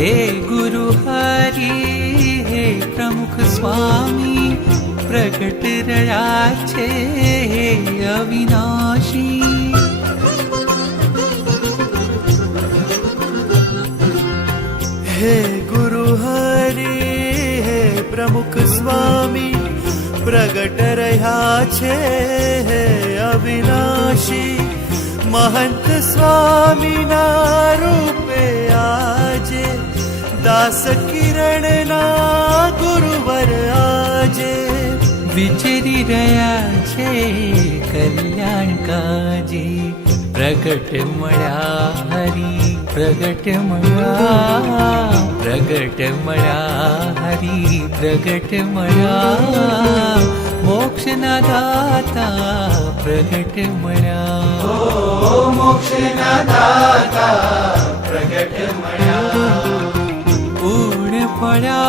हे गुरु हरि हे प्रमुख स्वामी प्रकट रया छे हे अविनाशी। हे गुरु हरि हे प्रमुख स्वामी प्रगट रह्या छे हे अविनाशी। महंत स्वामी ना रूपे आजे दास किरण ना गुरुवर आजे। विचरी रया छे कल्याण काजी प्रगट मळ्या हरि प्रगट मळ्या प्रगट मळ्या हरि प्रगट मळ्या मोक्ष ना दाता प्रगट मळ्या मोक्ष ना दाता प्रगट मळ्या। पूर्ण फळ्या